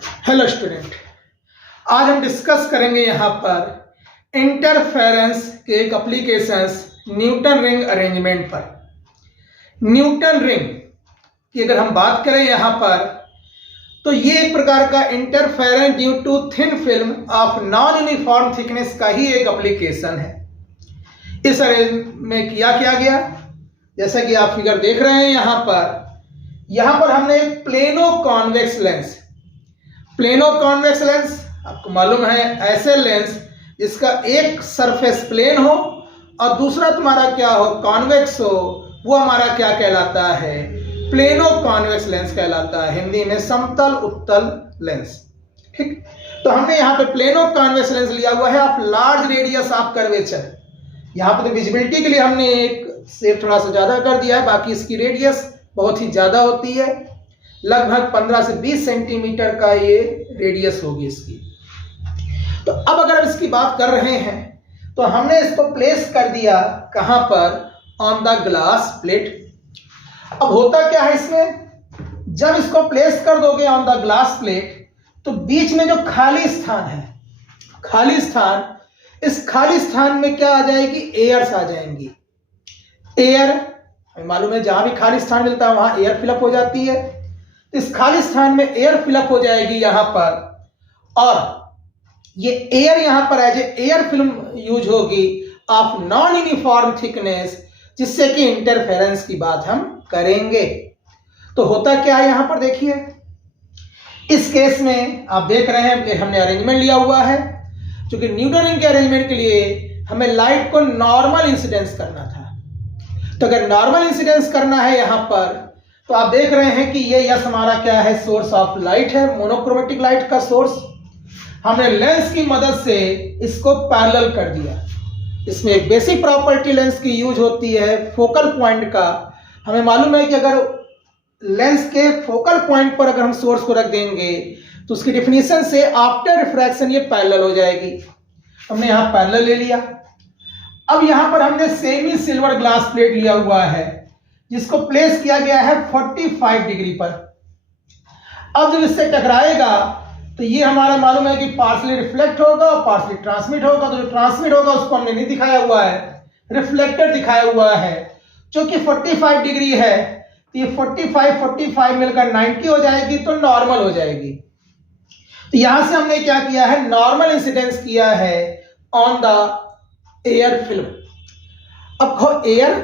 Hello student, आज हम discuss करेंगे यहाँ पर इंटरफेरेंस के एक एप्लीकेशंस न्यूटन रिंग अरेंजमेंट पर। न्यूटन रिंग की अगर हम बात करें यहाँ पर, तो ये एक प्रकार का interference due to thin film of non uniform thickness का ही एक एप्लीकेशन है। इस अरेंज में क्या किया गया, जैसा कि आप फिगर देख रहे हैं यहाँ पर हमने एक प्लेनो कॉन्वेक्स लेंस, आपको मालूम है ऐसे लेंस जिसका एक सरफेस प्लेन हो और दूसरा तुम्हारा क्या हो, कॉन्वेक्स हो, वो हमारा क्या कहलाता है, प्लेनो कॉन्वेक्स लेंस कहलाता है, हिंदी में समतल उत्तल लेंस। ठीक, तो हमने यहाँ पे प्लेनो कॉन्वेक्स लेंस लिया हुआ है of large radius of curvature. यहाँ पे तो विजिबिलिटी के लिए हमने एक शेप थोड़ा सा ज्यादा कर दिया है, बाकी इसकी रेडियस बहुत ही ज्यादा होती है, लगभग 15 से 20 सेंटीमीटर का ये रेडियस होगी इसकी। तो अब अगर इसकी बात कर रहे हैं तो हमने इसको प्लेस कर दिया कहां पर, ऑन द ग्लास प्लेट। अब होता क्या है इसमें, जब इसको प्लेस कर दोगे ऑन द ग्लास प्लेट तो बीच में जो खाली स्थान है, इस खाली स्थान में क्या आ जाएगी, एयर्स आ जाएंगी। एयर हमें मालूम है जहां भी खाली स्थान मिलता है वहां एयर फिलअप हो जाती है। इस खाली स्थान में एयर फिलअप हो जाएगी यहां पर, और ये एयर यहां पर एज एयर फिल्म यूज होगी ऑफ नॉन यूनिफॉर्म थिकनेस, जिससे कि इंटरफेरेंस की बात हम करेंगे। तो होता क्या है यहां पर देखिए, इस केस में आप देख रहे हैं कि हमने अरेंजमेंट लिया हुआ है, क्योंकि न्यूटन रिंग के अरेंजमेंट के लिए हमें लाइट को नॉर्मल इंसिडेंस करना था। तो अगर नॉर्मल इंसिडेंस करना है यहां पर, तो आप देख रहे हैं कि ये यस हमारा क्या है, सोर्स ऑफ लाइट है, मोनोक्रोमेटिक लाइट का सोर्स। हमने लेंस की मदद से इसको पैरेलल कर दिया। इसमें एक बेसिक प्रॉपर्टी लेंस की यूज होती है फोकल पॉइंट का। हमें मालूम है कि अगर लेंस के फोकल पॉइंट पर अगर हम सोर्स को रख देंगे तो उसकी डेफिनेशन से आफ्टर रिफ्रैक्शन ये पैरेलल हो जाएगी। हमने यहाँ पैरेलल ले लिया। अब यहाँ पर हमने सेमी सिल्वर ग्लास प्लेट लिया हुआ है, जिसको प्लेस किया गया है 45 डिग्री पर। अब जब इससे टकराएगा तो ये हमारा मालूम है कि पार्शली रिफ्लेक्ट होगा और पार्शली ट्रांसमिट होगा। तो जो ट्रांसमिट होगा उसको हमने नहीं दिखाया हुआ है, रिफ्लेक्टर दिखाया हुआ है। क्योंकि 45 डिग्री है तो ये 45 मिलकर 90 हो जाएगी, तो नॉर्मल हो जाएगी। तो यहां से हमने क्या किया है, नॉर्मल इंसिडेंस किया है ऑन द एयर फिल्म। अब एयर,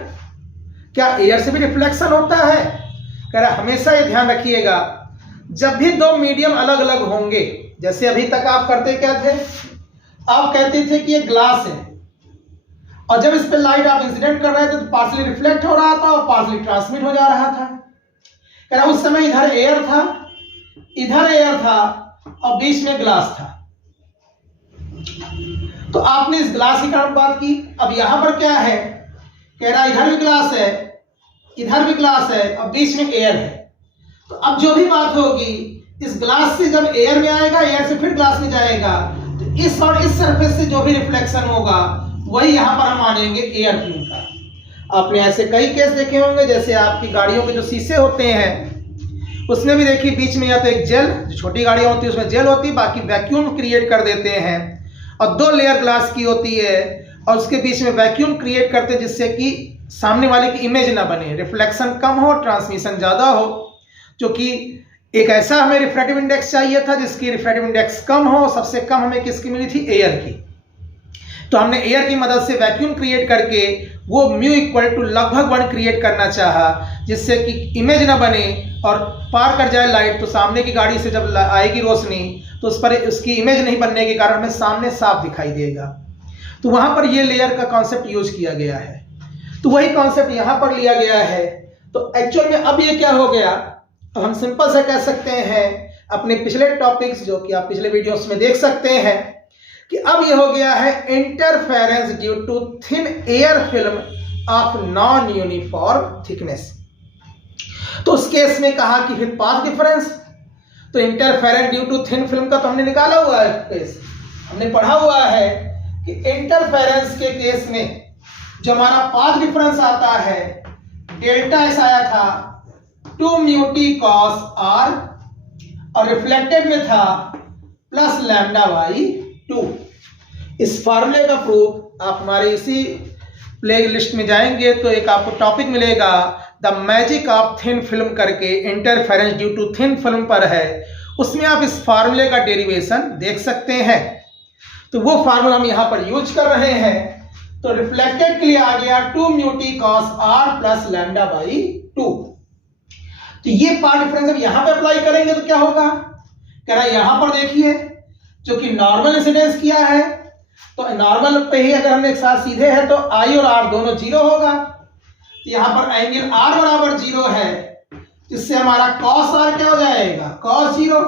क्या एयर से भी रिफ्लेक्शन होता है? कह रहा हमेशा ये ध्यान रखिएगा, जब भी दो मीडियम अलग अलग होंगे, जैसे अभी तक आप करते क्या थे, आप कहते थे कि ये ग्लास है, और जब इस पे लाइट आप इंसिडेंट कर रहे थे तो पार्शली रिफ्लेक्ट हो रहा था और पार्शली ट्रांसमिट हो जा रहा था। कह रहा उस समय इधर एयर था और बीच में ग्लास था। तो आपने इस ग्लास की कारण बात की। अब यहां पर क्या है, कह रहा इधर भी ग्लास है, इधर भी ग्लास है और बीच में एयर है। तो अब जो भी बात होगी, इस ग्लास से जब एयर में आएगा, एयर से फिर ग्लास में जाएगा, तो इस और इस सरफेस से जो भी रिफ्लेक्शन होगा वही यहां पर हम मानेंगे एयर फिल्म का। आपने ऐसे कई केस देखे होंगे, जैसे आपकी गाड़ियों के जो शीशे होते हैं उसमें भी देखिए बीच में या तो एक जेल, जो छोटी गाड़ियां होती है उसमें जेल होती है, बाकी वैक्यूम क्रिएट कर देते हैं, और 2 लेयर ग्लास की होती है और उसके बीच में वैक्यूम क्रिएट करते हैं, जिससे कि सामने वाले की इमेज ना बने, रिफ्लेक्शन कम हो, ट्रांसमिशन ज्यादा हो। क्योंकि एक ऐसा हमें रिफ्रैक्टिव इंडेक्स चाहिए था जिसकी रिफ्रैक्टिव इंडेक्स कम हो। सबसे कम हमें किसकी मिली थी, एयर की। तो हमने एयर की मदद से वैक्यूम क्रिएट करके वो म्यू इक्वल टू लगभग 1 क्रिएट करना चाहा, जिससे कि इमेज ना बने और पार कर जाए लाइट, तो सामने की गाड़ी से जब आएगी रोशनी तो उस पर उसकी इमेज नहीं बनने के कारण हमें सामने साफ दिखाई देगा। तो वहां पर ये लेयर का कॉन्सेप्ट यूज किया गया है। तो वही कॉन्सेप्ट यहां पर लिया गया है। तो एक्चुअल में अब ये क्या हो गया, अब हम सिंपल से कह सकते हैं अपने पिछले टॉपिक्स जो कि आप पिछले वीडियोस में देख सकते हैं, कि अब ये हो गया है interference due to thin air film of non uniform thickness. तो उस केस में कहा कि फिर पाथ डिफरेंस, तो interference due to thin film का तो हमने निकाला हुआ है केस, हमने पढ़ा हुआ है कि इंटरफेरेंस के केस में जो हमारा पाथ डिफरेंस आता है, डेल्टा एस आया था 2 म्यू टी कॉस आर, और रिफ्लेक्टेड में था प्लस लैम्डा बाई 2। इस फार्मूले का प्रूफ आप हमारे इसी प्ले लिस्ट में जाएंगे तो एक आपको टॉपिक मिलेगा, the magic of thin film करके, interference due to thin film पर है। उसमें आप इस फार्मूले का डेरिवेशन देख सकते हैं। तो वो फार्मूला हम यहाँ पर यूज कर रहे हैं। तो रिफ्लेक्टेड के लिए आ गया 2 mu t cos r plus lambda by 2। तो ये पार्ट डिफरेंस अब यहां पे अप्लाई करेंगे तो क्या होगा, कह रहा है यहां पर देखिए जो कि नॉर्मल इंसिडेंस किया है, तो नॉर्मल पे ही अगर हमने एक साथ सीधे है तो आई और आर दोनों जीरो होगा। तो यहां पर एंगल आर बराबर जीरो है, जिससे हमारा कॉस आर क्या हो जाएगा, कॉस जीरो,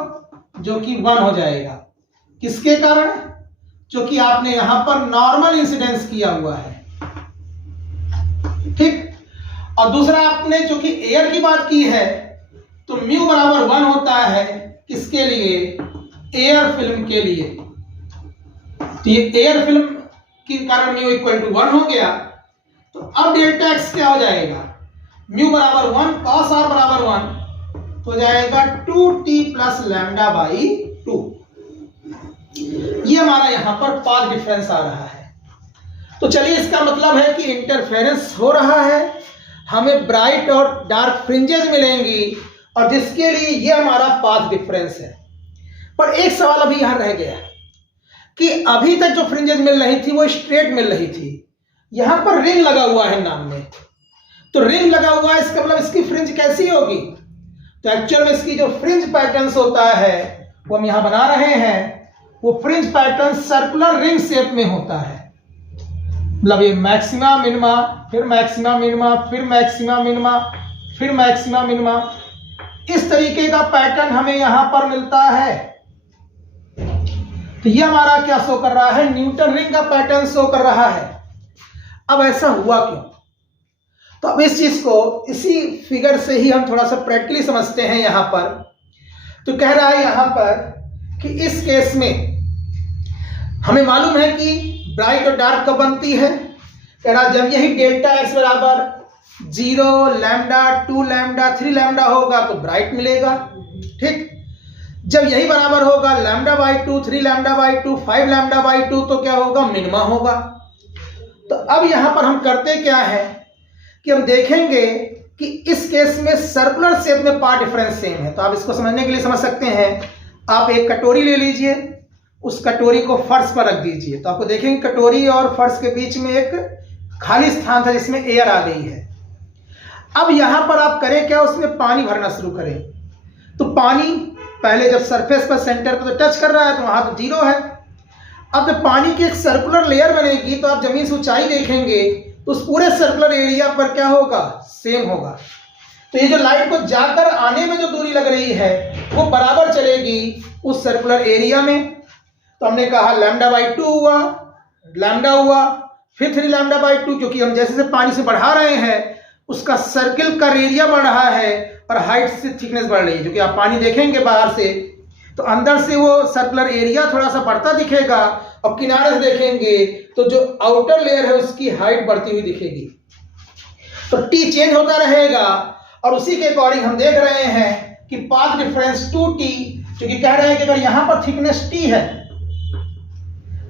जो कि 1 हो जाएगा। किसके कारण, जो कि आपने यहां पर नॉर्मल इंसिडेंस किया हुआ है, ठीक। और दूसरा आपने जो कि एयर की बात की है, तो म्यू बराबर 1 होता है किसके लिए, एयर फिल्म के लिए। तो ये एयर फिल्म के कारण म्यू इक्वल टू 1 हो गया। तो अब डेल्टा एक्स क्या हो जाएगा, म्यू बराबर 1 कॉस आर बराबर 1 हो जाएगा 2t प्लस लैम्डा बाई 2। ये हमारा यहां पर पाथ डिफरेंस आ रहा है। तो चलिए, इसका मतलब है कि इंटरफेरेंस हो रहा है, हमें ब्राइट और डार्क फ्रिंजेस मिलेंगी, और जिसके लिए ये हमारा पाथ डिफरेंस है। पर एक सवाल अभी यहां रह गया कि अभी तक जो फ्रिंजेस मिल रही थी वो स्ट्रेट मिल रही थी, यहां पर रिंग लगा हुआ है नाम में। तो रिंग लगा हुआ है, इसका मतलब इसकी फ्रिंज कैसी होगी, तो एक्चुअल में इसकी जो फ्रिंज पैटर्न्स होता है वो हम यहां बना रहे हैं, वो fringe pattern circular ring shape में होता है। मतलब ये मैक्सिमा मिनिमा, फिर मैक्सिमा मिनिमा, फिर मैक्सिमा मिनिमा, फिर मैक्सिमा मिनिमा, इस तरीके का पैटर्न हमें यहां पर मिलता है। तो ये हमारा क्या शो कर रहा है, न्यूटन रिंग का पैटर्न शो कर रहा है। अब ऐसा हुआ क्यों, तो अब इस चीज को इसी फिगर से ही हम थोड़ा सा प्रैक्टिकली समझते हैं यहां पर। तो कह रहा है यहां पर कि इस केस में हमें मालूम है कि ब्राइट और डार्क कब बनती है, कह रहा जब यही डेल्टा एक्स बराबर 0, लैम्डा, 2 लैम्डा, 3 लैम्डा होगा तो ब्राइट मिलेगा, ठीक। जब यही बराबर होगा lambda by 2, 3 lambda by 2, 5 lambda by 2 तो क्या होगा, मिनिमा होगा। तो अब यहां पर हम करते क्या है कि हम देखेंगे कि इस केस में सर्कुलर शेप में पाथ डिफरेंस सेम है। तो आप इसको समझने के लिए समझ सकते हैं, आप एक कटोरी ले लीजिए, उस कटोरी को फर्श पर रख दीजिए, तो आपको देखेंगे कटोरी और फर्श के बीच में एक खाली स्थान था जिसमें एयर आ गई है। अब यहां पर आप करें क्या, उसमें पानी भरना शुरू करें। तो पानी पहले जब सरफेस पर सेंटर पर तो टच कर रहा है तो वहां तो जीरो है। अब जब पानी की एक सर्कुलर लेयर बनेगी तो आप जमीन से ऊंचाई देखेंगे तो उस पूरे सर्कुलर एरिया पर क्या होगा, सेम होगा। तो ये जो लाइट को जाकर आने में जो दूरी लग रही है वो बराबर चलेगी उस सर्कुलर एरिया में। तो हमने कहा लैम्डा बाई 2 हुआ, लैम्डा हुआ, फिर 3 लैम्डा बाई 2, क्योंकि हम जैसे जैसे पानी से बढ़ा रहे हैं उसका सर्किल का एरिया बढ़ रहा है और हाइट से थिकनेस बढ़ रही है। जो कि आप पानी देखेंगे बाहर से तो अंदर से वो सर्कुलर एरिया थोड़ा सा बढ़ता दिखेगा, और किनारे से देखेंगे तो जो आउटर लेयर है उसकी हाइट बढ़ती हुई दिखेगी। तो टी चेंज होता रहेगा, और उसी के अकॉर्डिंग हम देख रहे हैं कि पाथ डिफरेंस 2t, क्योंकि कह रहे हैं कि अगर यहां पर थिकनेस t है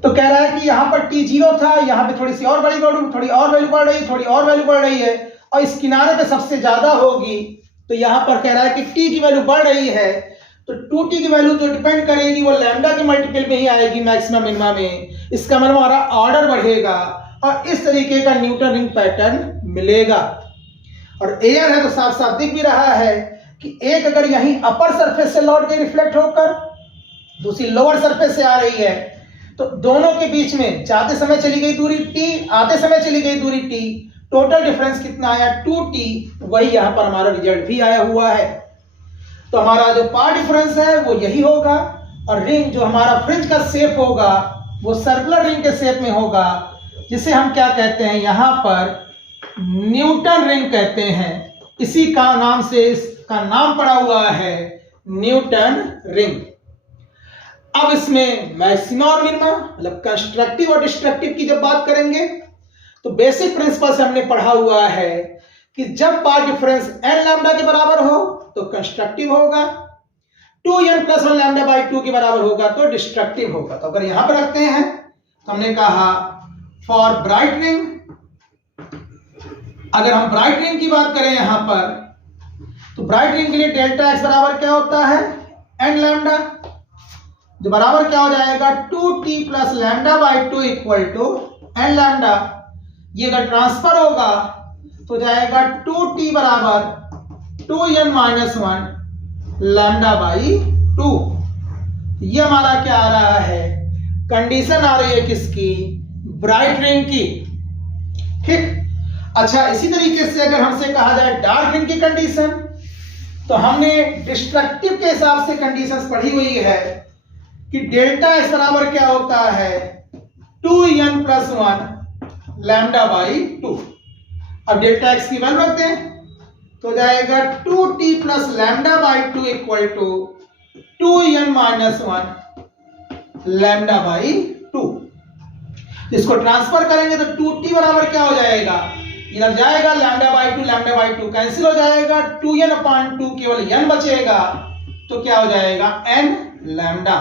तो कह रहा है कि यहां पर t 0 था, यहां पे थोड़ी सी और बड़ी वैल्यू, थोड़ी और वैल्यू बढ़ रही, थोड़ी और वैल्यू बढ़ रही है, और इस किनारे पे सबसे ज्यादा होगी। तो यहां पर कह रहा है कि t की वैल्यू बढ़ रही है, तो 2t की वैल्यू जो डिपेंड करेगी वो लैम्डा के मल्टीपल में ही आएगी मैक्सिमम मिनिमा में। इसका मतलब हमारा ऑर्डर बढ़ेगा और इस तरीके का न्यूटन रिंग पैटर्न मिलेगा। और एयर है तो साफ साफ दिख भी रहा है कि एक अगर यहीं अपर सरफेस से लौट के रिफ्लेक्ट होकर दूसरी लोअर सरफेस से आ रही है, तो दोनों के बीच में जाते समय चली गई दूरी t, आते समय चली गई दूरी t, टोटल डिफरेंस कितना आया 2t, वही यहां पर हमारा रिजल्ट भी आया हुआ है। तो हमारा जो पाथ डिफरेंस है वो यही होगा, और रिंग जो हमारा फ्रिंज का शेप होगा वो सर्कुलर रिंग के शेप में होगा, जिसे हम क्या कहते हैं यहां पर न्यूटन रिंग कहते हैं। इसी का नाम से इसका नाम पड़ा हुआ है न्यूटन रिंग। अब इसमें मैक्सिमा और मिनिमा मतलब कंस्ट्रक्टिव और डिस्ट्रक्टिव की जब बात करेंगे तो बेसिक प्रिंसिपल से हमने पढ़ा हुआ है कि जब पाथ डिफरेंस n लैम्डा के बराबर हो तो कंस्ट्रक्टिव होगा, 2n प्लस 1 लैम्डा बाई 2 के बराबर होगा तो डिस्ट्रक्टिव होगा। तो अगर यहां पर रखते हैं तो हमने कहा फॉर ब्राइटनिंग, अगर हम ब्राइटनिंग की बात करें यहां पर तो ब्राइटनिंग के लिए डेल्टा एक्स बराबर क्या होता है n लैम्डा, जो बराबर क्या हो जाएगा 2t plus lambda by 2 equal to n lambda. ये अगर ट्रांसफर होगा तो जाएगा 2t बराबर 2n माइनस 1 लैम्डा बाई 2। ये हमारा क्या आ रहा है, कंडीशन आ रही है किसकी, ब्राइट रिंग की। ठीक, अच्छा इसी तरीके से अगर हमसे कहा जाए डार्क रिंग की कंडीशन, तो हमने डिस्ट्रक्टिव के हिसाब से कंडीशंस पढ़ी हुई है कि डेल्टा एक्स बराबर क्या होता है 2n प्लस 1 लैम्डा बाई 2। अब डेल्टा एक्स की वैल्यू रखते हैं तो जाएगा 2t plus lambda by 2 equal to 2n minus 1 lambda by 2। इसको ट्रांसफर करेंगे तो 2t बराबर क्या हो जाएगा, इधर जाएगा लैम्डा बाई 2 कैंसिल हो जाएगा, 2n अपॉन 2 केवल n बचेगा तो क्या हो जाएगा n लैम्डा,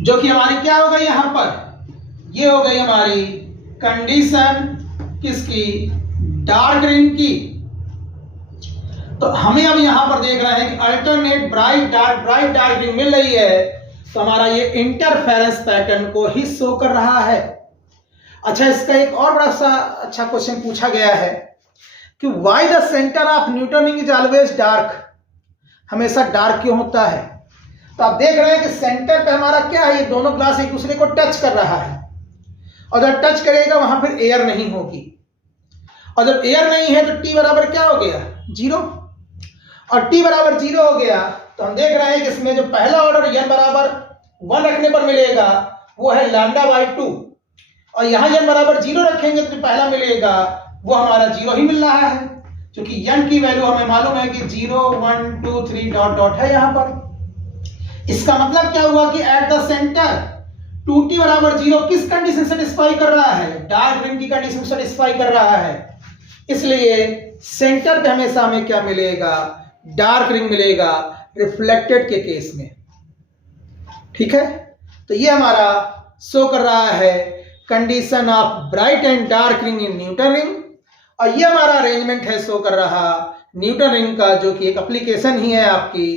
जो कि हमारी क्या हो गई यहां पर, ये हो गई हमारी कंडीशन किसकी, डार्क रिंग की। तो हमें अब यहां पर देख रहे हैं कि अल्टरनेट ब्राइट डार्क रिंग मिल रही है, तो हमारा ये इंटरफेरेंस पैटर्न को ही शो कर रहा है। अच्छा, इसका एक और बड़ा सा अच्छा क्वेश्चन पूछा गया है कि why the centre of Newton ring is always dark, हमेशा डार्क क्यों होता है। तो आप देख रहे हैं कि सेंटर पे हमारा क्या है, ये दोनों ग्लास एक दूसरे को टच कर रहा है, और जब टच करेगा वहां फिर एयर नहीं होगी, और जब एयर नहीं है तो टी बराबर क्या हो गया 0, और टी बराबर 0 हो गया तो हम देख रहे हैं कि इसमें जो पहला ऑर्डर n बराबर 1 रखने पर मिलेगा वो है लैम्डा बाई 2, और यहां n बराबर 0 रखेंगे तो पहला मिलेगा वो हमारा 0 ही मिल रहा है, क्योंकि n की वैल्यू हमें मालूम है कि 0 1 2 3 डॉट डॉट है यहां पर। इसका मतलब क्या हुआ कि एट द सेंटर 2t बराबर 0 किस कंडीशन सेटिस्फाई कर रहा है, डार्क रिंग की कंडीशन सेटिस्फाई कर रहा है, इसलिए सेंटर पे हमेशा हमें क्या मिलेगा, डार्क रिंग मिलेगा रिफ्लेक्टेड के केस में। ठीक है, तो ये हमारा शो कर रहा है condition of bright and dark ring in newton ring, और ये हमारा अरेंजमेंट है शो कर रहा न्यूटन रिंग का, जो कि एक एप्लीकेशन ही है आपकी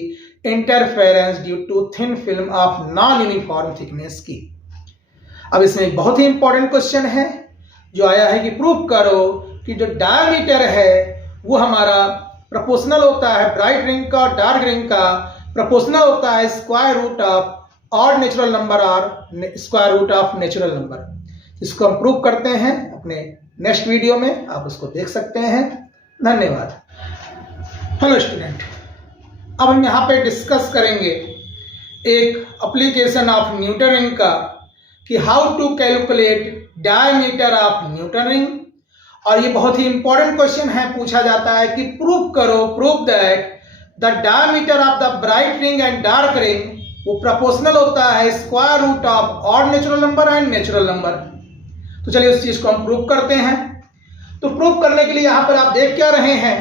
interference due to thin film of non uniform thickness की। अब इसमें एक बहुत ही इंपॉर्टेंट क्वेश्चन है जो आया है कि प्रूव करो कि जो डायमीटर है वो हमारा प्रोपोर्शनल होता है, ब्राइट रिंग का और डार्क रिंग का प्रोपोर्शनल होता है square root of odd natural number और square root of natural number. इसको हम प्रूव करते हैं अपने नेक्स्ट वीडियो में, आप उसको देख सकते हैं। धन्यवाद। हेलो स्टूडेंट, अब हम यहाँ पे डिस्कस करेंगे एक एप्लीकेशन ऑफ न्यूटन रिंग का कि how to calculate diameter of Newton ring, और ये बहुत ही इंपॉर्टेंट क्वेश्चन है, पूछा जाता है कि प्रूव करो, prove that the diameter of the bright ring and dark ring वो प्रोपोर्शनल होता है square root of odd natural number and natural number. तो चलिए उस चीज को हम प्रूव करते हैं। तो प्रूव करने के लिए यहाँ पर आप देख क्या रहे हैं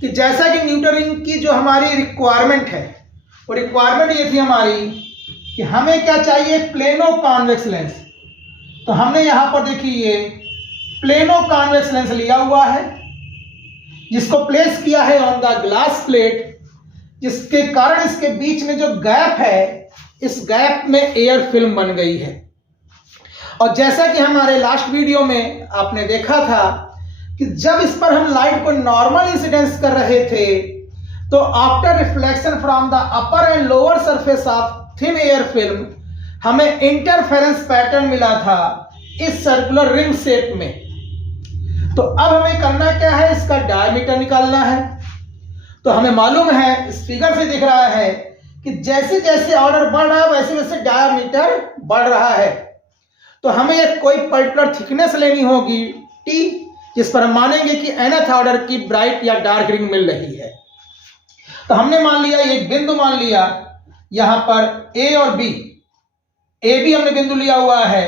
कि जैसा कि न्यूटन रिंग की जो हमारी रिक्वायरमेंट है, वो रिक्वायरमेंट ये थी हमारी कि हमें क्या चाहिए, प्लेनो कॉन्वेक्स लेंस। तो हमने यहाँ पर देखिए प्लेनो कॉन्वेक्स लेंस लिया हुआ है, जिसको प्लेस किया है ऑन द ग्लास प्लेट, जिसके कारण इसके बीच में जो गैप है, इस गैप में एयर फिल्म बन गई है। और जैसा कि हमारे लास्ट वीडियो में आपने देखा था कि जब इस पर हम लाइट को नॉर्मल इंसिडेंस कर रहे थे, तो after reflection from the upper and lower surface of thin air film हमें इंटरफेरेंस पैटर्न मिला था इस सर्कुलर रिंग शेप में। तो अब हमें करना क्या है, इसका डायमीटर निकालना है। तो हमें मालूम है, इस फिगर से दिख रहा है कि जैसे जैसे ऑर्डर बढ़ रहा है वैसे वैसे डायमीटर बढ़ रहा है। तो हमें एक कोई पर्टिकुलर थिकनेस लेनी होगी टी, जिस पर हम मानेंगे कि nth ऑर्डर की ब्राइट या डार्क रिंग मिल रही है। तो हमने मान लिया, एक बिंदु मान लिया यहां पर ए और बी, ए बी हमने बिंदु लिया हुआ है,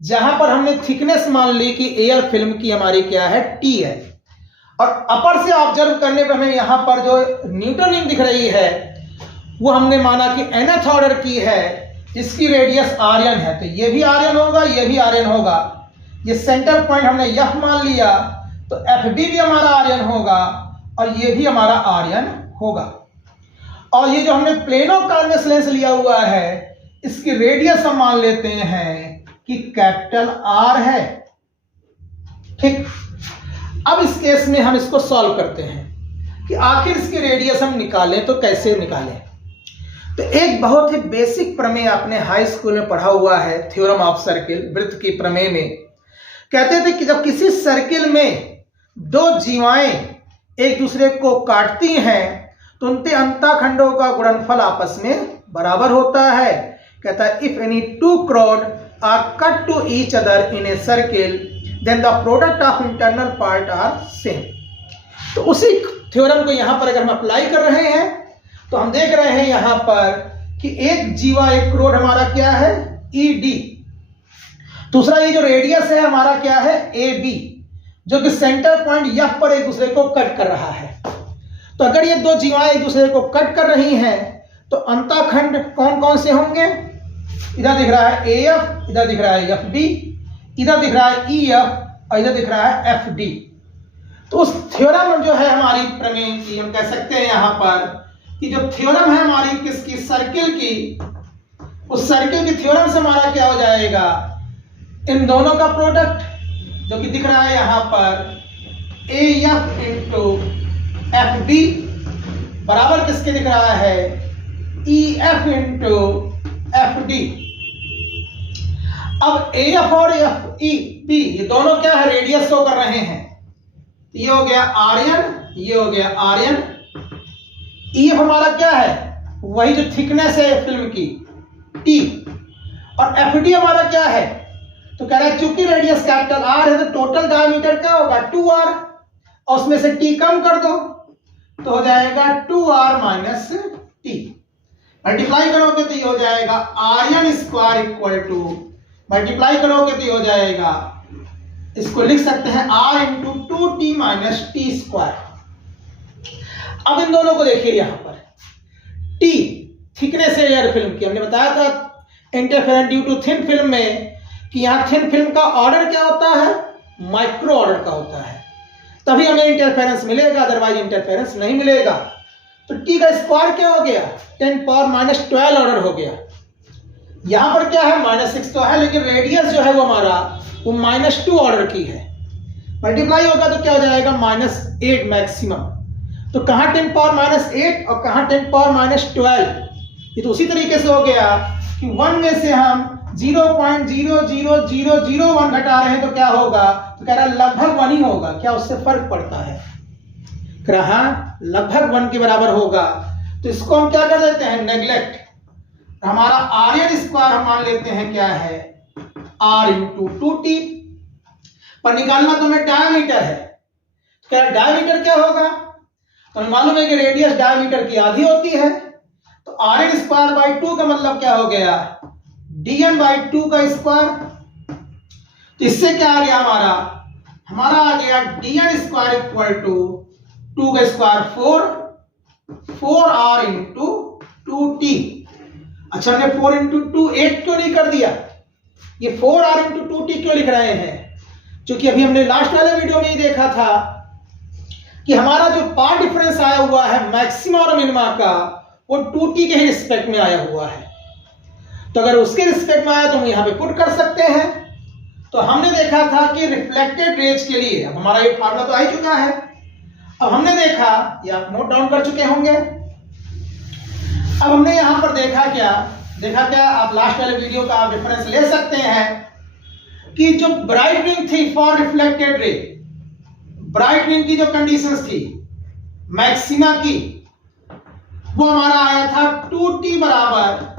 जहां पर हमने थिकनेस मान ली कि एयर फिल्म की हमारी क्या है, टी है। और अपर से ऑब्जर्व करने पर हमें यहां पर जो न्यूटन रिंग दिख रही है वो हमने माना कि nth ऑर्डर की है, इसकी रेडियस आर्यन है, तो ये भी आर्यन होगा, ये भी आर्यन होगा। ये सेंटर पॉइंट हमने यह मान लिया, तो एफ बी भी हमारा आर्यन होगा और ये भी हमारा आर्यन होगा। और ये जो हमने प्लेनो कॉन्वेक्स लेंस लिया हुआ है, इसकी रेडियस हम मान लेते हैं कि कैपिटल आर है। ठीक, अब इस केस में हम इसको सॉल्व करते हैं कि आखिर इसकी रेडियस हम निकालें तो कैसे निकालें। तो एक बहुत ही बेसिक प्रमेय आपने हाई स्कूल में पढ़ा हुआ है, थ्योरम ऑफ सर्किल, वृत्त की प्रमेय में कहते थे कि जब किसी सर्किल में दो जीवाएं एक दूसरे को काटती हैं तो उनके अंतःखंडों का गुणनफल आपस में बराबर होता है। कहता है if any two chords are cut to each other in a circle then the product of internal part are same. तो उसी थ्योरम को यहां पर अगर हम अप्लाई कर रहे हैं तो हम देख रहे हैं यहां पर कि एक जीवा एक क्रोड हमारा क्या है, ई डी। दूसरा ये जो रेडियस है हमारा क्या है, ए बी, जो कि सेंटर पॉइंट यह पर एक दूसरे को कट कर रहा है। तो अगर ये दो जीवाएं एक दूसरे को कट कर रही हैं तो अंतःखंड कौन कौन से होंगे, इधर दिख रहा है ए एफ, इधर दिख रहा है एफ बी, इधर दिख रहा है ई एफ और इधर दिख रहा है एफ डी। तो उस थ्योरम जो है हमारी प्रमेय की, हम कह सकते हैं यहां पर कि जो थ्योरम है हमारी किसकी, सर्किल की, उस सर्किल की थ्योरम से हमारा क्या हो जाएगा, इन दोनों का प्रोडक्ट जो कि दिख रहा है यहां पर A F into F B बराबर किसके दिख रहा है, E F into F D. अब ए एफ और एफ ई बी ये दोनों क्या है, रेडियस शो कर रहे हैं। ये हो गया आर्यन, ये हो गया आर्यन। ई एफ हमारा क्या है, वही जो थिकनेस है फिल्म की, टी। और एफ डी हमारा क्या है, तो कह रहा है चूंकि रेडियस कैपिटल आर है तो टोटल डायमीटर क्या होगा, 2r, और उसमें से टी कम कर दो तो हो जाएगा 2r माइनस टी। मल्टीप्लाई करोगे तो ये हो जाएगा r n square equal to, multiply करोगे तो ये हो जाएगा, इसको लिख सकते हैं r into 2t minus t square. अब इन दोनों को देखिए यहां पर, t थिकनेस है एयर फिल्म की, हमने बताया था interference due to thin film में कि यहां थिन फिल्म का ऑर्डर क्या होता है, माइक्रो ऑर्डर का होता है, तभी हमें इंटरफेरेंस मिलेगा, अदरवाइज इंटरफेरेंस नहीं मिलेगा। तो t का स्क्वायर क्या हो गया, 10 पावर माइनस 12 ऑर्डर हो गया। यहां पर क्या है, -6 तो है, लेकिन रेडियस जो है वो हमारा वो -2 ऑर्डर की है। मल्टीप्लाई होगा तो क्या हो जाएगा, -8 मैक्सिमम। तो कहां 10 पावर -8 और कहां 10 पावर -12। ये तो उसी तरीके से हो गया कि 1 में से हम 0.00001 घटा रहे हैं तो क्या होगा, तो कह रहा है लगभग 1 ही होगा, क्या उससे फर्क पड़ता है, कह रहा लगभग 1 के बराबर होगा। तो इसको हम क्या कर देते हैं, नेग्लेक्ट। हमारा आर्यन स्क्वायर हम मान लेते हैं क्या है, r इंटू 2t, पर निकालना तो हमें डायमीटर है। क्या डायमीटर क्या होगा, तो हमें मालूम है कि रेडियस डायमीटर की आधी होती है, तो आर्यन स्क्वायर बाई 2 का मतलब क्या हो गया, dn बाई 2 का स्क्वायर। तो इससे क्या आ गया हमारा आ गया dn स्क्वायर इक्वल टू 2 का स्क्वायर 4r इंटू 2t। अच्छा, हमने 4 इंटू 2 8 क्यों नहीं कर दिया, ये 4r इंटू 2t क्यों लिख रहे हैं, क्योंकि अभी हमने लास्ट वाले वीडियो में ही देखा था कि हमारा जो पार्ट डिफरेंस आया हुआ है मैक्सिमा और मिनिमा का, वो 2t के ही रिस्पेक्ट में आया हुआ है। तो अगर उसके रिस्पेक्ट में आया तो हम यहां पे पुट कर सकते हैं। तो हमने देखा था कि रिफ्लेक्टेड रेज के लिए, अब हमारा ये फार्मूला तो आ ही चुका है, अब हमने देखा, ये आप नोट डाउन कर चुके होंगे। अब हमने यहां पर देखा क्या, आप लास्ट वाले वीडियो का आप रेफरेंस ले सकते हैं कि जो ब्राइट रिंग थी for reflected ray, bright ring की जो कंडीशंस थी मैक्सिमा की, वो हमारा आया था 2t बराबर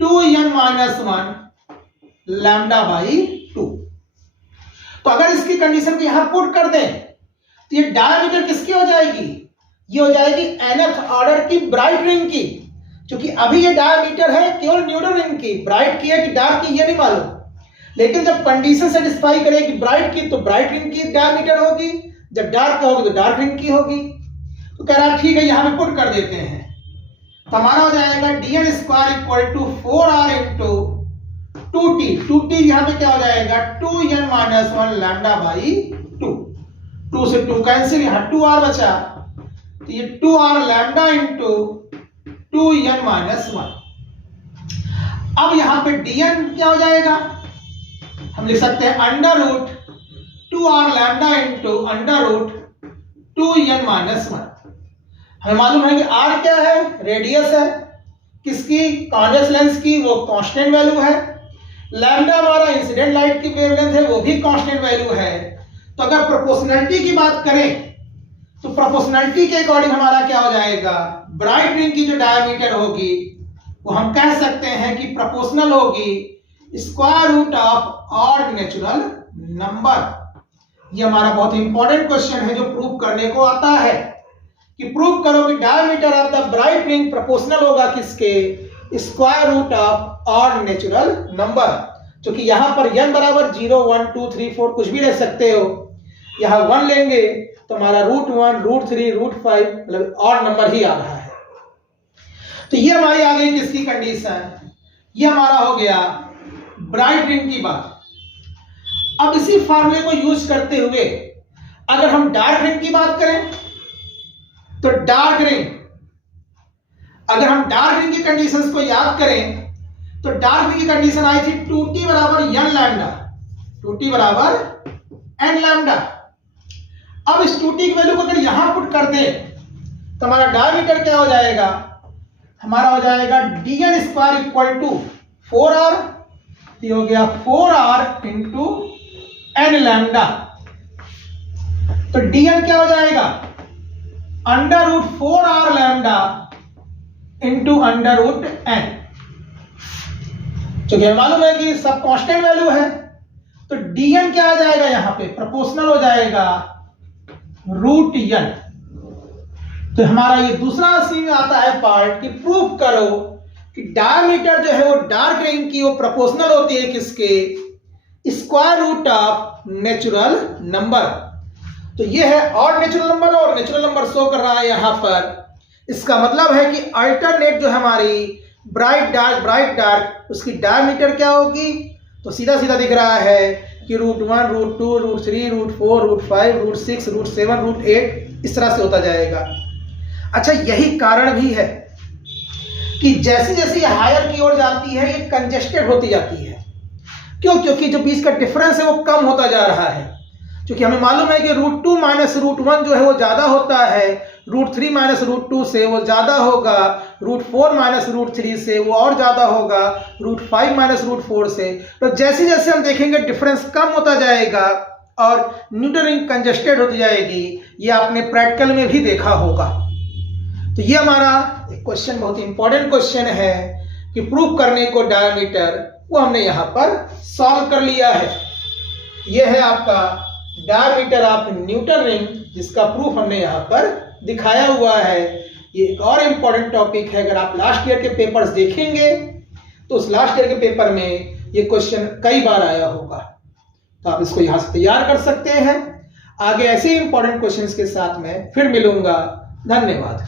2n माइनस 1 लैम्डा बाई 2। तो अगर इसकी कंडीशन को यहां पुट कर दें तो ये डायमीटर किसकी हो जाएगी, ये हो जाएगी nth ऑर्डर की ब्राइट रिंग की, क्योंकि अभी ये डायमीटर है केवल न्यूट्रल रिंग की, ब्राइट की है कि डार्क की ये नहीं मालूम, लेकिन जब कंडीशन सेटिस्फाई करेगी ब्राइट की तो ब्राइट रिंग की डायमीटर होगी, जब डार्क का होगी तो डार्क रिंग की होगी। तो कह रहा है ठीक है, यहां पे पुट कर देते हैं। तो हमारा हो जाएगा dn square equal to 4r into 2t। 2t यहां पे क्या हो जाएगा 2n माइनस 1 लैम्डा बाई 2। 2 से 2 कैंसिल, यहां 2r बचा, तो ये 2r lambda into 2n minus 1। अब यहां पे dn क्या हो जाएगा, हम लिख सकते हैं under root 2r lambda into under root 2n minus 1। हमें मालूम है कि r क्या है, रेडियस है किसकी, कॉन्वेक्स लेंस की, वो कांस्टेंट वैल्यू है। लैम्डा हमारा इंसिडेंट लाइट की वेवलेंथ है, वो भी कांस्टेंट वैल्यू है। तो अगर प्रोपोर्शनैलिटी की बात करें तो प्रोपोर्शनैलिटी के अकॉर्डिंग हमारा क्या हो जाएगा, ब्राइट रिंग की जो डायमीटर होगी वो हम कह सकते हैं कि प्रोपोर्शनल होगी square root of odd natural number. ये हमारा बहुत इंपॉर्टेंट क्वेश्चन है जो प्रूव करने को आता है कि प्रूव करो कि diameter of the bright ring proportional होगा किसके, square root of odd natural number. क्योंकि यहां पर n बराबर 0 1 2 3 4 कुछ भी ले सकते हो, यहां 1 लेंगे तो हमारा √1 √3 √5 मतलब ऑड नंबर ही आ रहा है। तो ये हमारी आ गई किसकी कंडीशन, ये हमारा हो गया ब्राइट रिंग की बात। अब इसी फार्मूले को यूज करते हुए अगर हम डार्क रिंग की बात करें तो डार्क रिंग, अगर हम डार्क रिंग की कंडीशंस को याद करें तो डार्क रिंग की कंडीशन आई थी 2t बराबर n लैम्डा, 2t बराबर n लैम्डा। अब इस 2t की वैल्यू को अगर यहां पुट कर दें तो हमारा डायमीटर क्या हो जाएगा, हमारा हो जाएगा dn square equal to 4r, ये हो गया 4r इंटू n लैम्डा। तो dn क्या हो जाएगा under root 4r lambda into under root n। क्योंकि मालूम है कि सब कांस्टेंट वैल्यू है तो dn क्या आ जाएगा, यहां पे प्रोपोर्शनल हो जाएगा √n। तो हमारा ये दूसरा सीन आता है पार्ट कि प्रूव करो कि डायमीटर जो है वो डार्क रिंग की वो प्रोपोर्शनल होती है किसके, square root of natural number. तो ये है ऑड नेचुरल नंबर और नेचुरल नंबर शो कर रहा है यहां पर। इसका मतलब है कि अल्टरनेट जो हमारी ब्राइट डार्क उसकी डायमीटर क्या होगी, तो सीधा सीधा दिख रहा है कि √1 √2 √3 √4 √5 √6 √7 √8 इस तरह से होता जाएगा। अच्छा यही कारण भी है कि जैसे जैसे ये हायर की ओर जाती है ये कंजेस्टेड होती जाती है। क्यों, क्योंकि जो बीच का डिफरेंस है वो कम होता जा रहा है। क्योंकि हमें मालूम है कि √2 माइनस √1 जो है वो ज्यादा होता है, √3 माइनस √2 से वो ज्यादा होगा, √4 माइनस √3 से वो और ज्यादा होगा, √5 माइनस √4 से। तो जैसे जैसे हम देखेंगे डिफरेंस कम होता जाएगा और न्यूटन रिंग कंजेस्टेड होती जाएगी। ये आपने प्रैक्टिकल में भी देखा होगा। तो ये हमारा क्वेश्चन बहुत इंपॉर्टेंट क्वेश्चन है कि प्रूव करने को डायमीटर वो हमने यहाँ पर सॉल्व कर लिया है। ये है आपका डायमीटर ऑफ न्यूटन रिंग जिसका प्रूफ हमने यहाँ पर दिखाया हुआ है। ये एक और इम्पॉर्टेंट टॉपिक है, अगर आप लास्ट ईयर के पेपर्स देखेंगे तो उस लास्ट ईयर के पेपर में ये क्वेश्चन कई बार आया होगा, तो आप इसको यहाँ से तैयार कर सकते हैं। आगे ऐसे इंपॉर्टेंट क्वेश्चंस के साथ में फिर मिलूंगा। धन्यवाद।